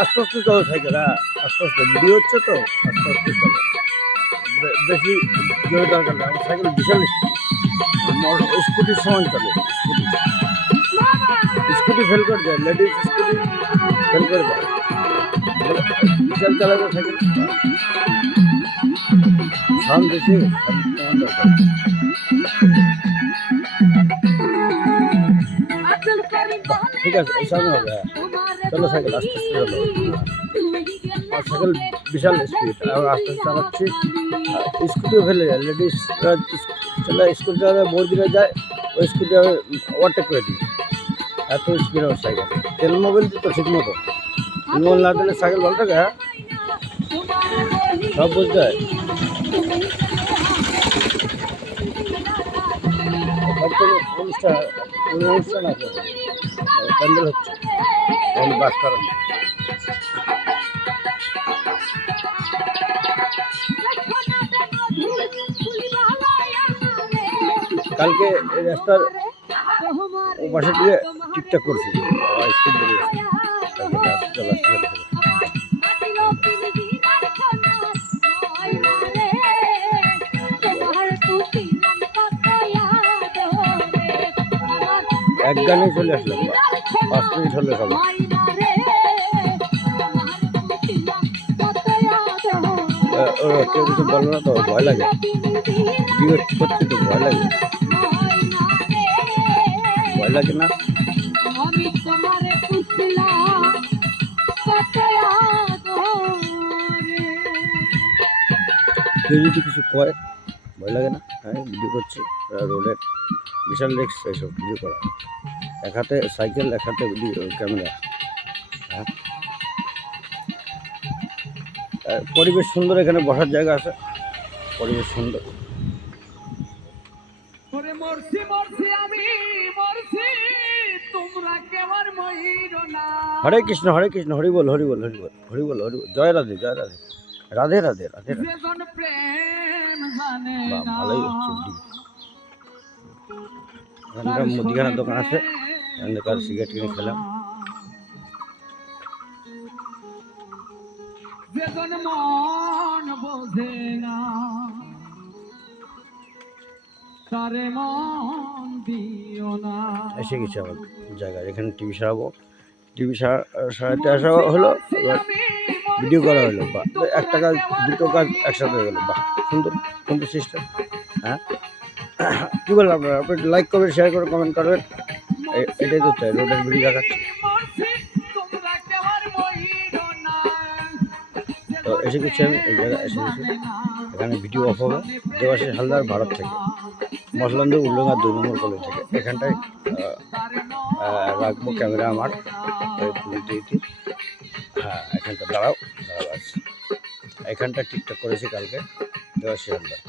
আস্তে আস্তে চলো সাইকেল, হ্যাঁ আস্তে আস্তে ভিডিও হচ্ছে তো, আস্তে আস্তে চলো, বেশি জোরে দরকার না। আমার সাইকেল বিশাল স্কুটির সমান চলে, স্কুটি ফেল করে যায়, লেডিস স্কুটি ফেল করে দেয়, বিশাল চালাবে সাইকেল। সাউন্ড বেশি দরকার। ঠিক আছে, এই সামনে হবে। হ্যাঁ চলো সাইকেল আস্তে আস্তে চলো। আর সাইকেল বিশাল স্পিড, আর আস্তে আস্তে চালাচ্ছি। স্কুটিও ফেলে যায়, লেডিসরা স্কুটি চালাতে বৌদিরা যায়, ওই স্কুটি ওভারটেক করে দিই, এত স্পিড আমার সাইকেল। তেল মোবিল দিত ঠিক মতো, তেল মোবিল না দিলে সাইকেল ভালো থাকে। হ্যাঁ সব বুঝতে হয়, অনুষ্ঠান আছে, প্যান্ডেল হচ্ছে, বাস করানো। কালকে এই রাস্তার ও পাশে দিয়ে ঠিকঠাক করছি, স্পিড বেরিয়েছে। এক গানে চলে আসলাম, 5 মিনিট হলে সবাই। কেউ কিছু বলো না তো, ভয় লাগে, ভিডিও করছি তো ভয় লাগে, ভয় লাগে না? কেউ যদি কিছু কয় ভয় লাগে না? হ্যাঁ, ভিডিও করছি, রোডের বিশাল রিস্ক এইসব ভিডিও করা। এক হাতে সাইকেল, এক হাতে ভিডিও ক্যামেরা। হ্যাঁ, পরিবেশ সুন্দর, এখানে বসার জায়গা আছে, পরিবেশ সুন্দর। হরে কৃষ্ণ হরে কৃষ্ণ, হরি বল হরি বল হরি বল হরি বল হরি বল, জয় রাধে জয় রাধে, রাধে রাধে রাধে রাধে। ভালোই হচ্ছে ভিডিও। এখানকার মুদিখানার দোকান আছে, এখানকার সিগারেট কিনে খেলাম। এসে গেছি আমার জায়গায়, এখানে টিভি সারাবো, টিভি সারাতে আসা হলো, এবার ভিডিও করা হলো। বা একটা কাজ দুটো কাজ একসাথে হয়ে গেলো, বাহ সুন্দর সুন্দর সিস্টেম। হ্যাঁ, কী বললাম আপনারা, আপনি লাইক করবেন, শেয়ার করে কমেন্ট করবেন, এটাই তো চাই। রোডের ভিডিও দেখাচ্ছি তো এসে গেছি আমি এই জায়গায়, এসে গেছি। এখানে ভিডিও অফ হবে দেবাশিস হালদার, ভারত থেকে, মশলান্দ উল্লঙ্গা 2 নম্বর কলেজ থেকে। এখানটায় রাখবো ক্যামেরা আমার, হ্যাঁ এখানটা দাঁড়াও আছে, এখানটা ঠিকঠাক করেছি কালকে দেবাশিস হালদার।